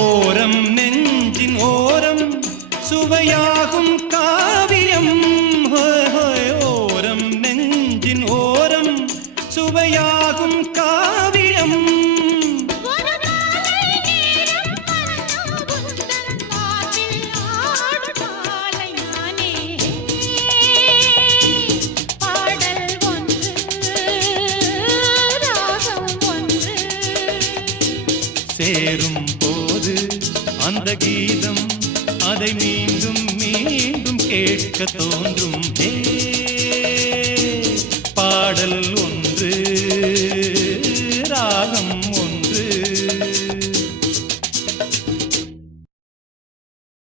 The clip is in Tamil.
ஓரம் நெஞ்சின் ஓரம் சுவையாகும் காவியம். ஓரம் நெஞ்சின் ஓரம் சுவையாகும் காவியம். சேரும் போது அந்த கீதம் அதை மீண்டும் மீண்டும் கேட்க தோன்றும். பாடல்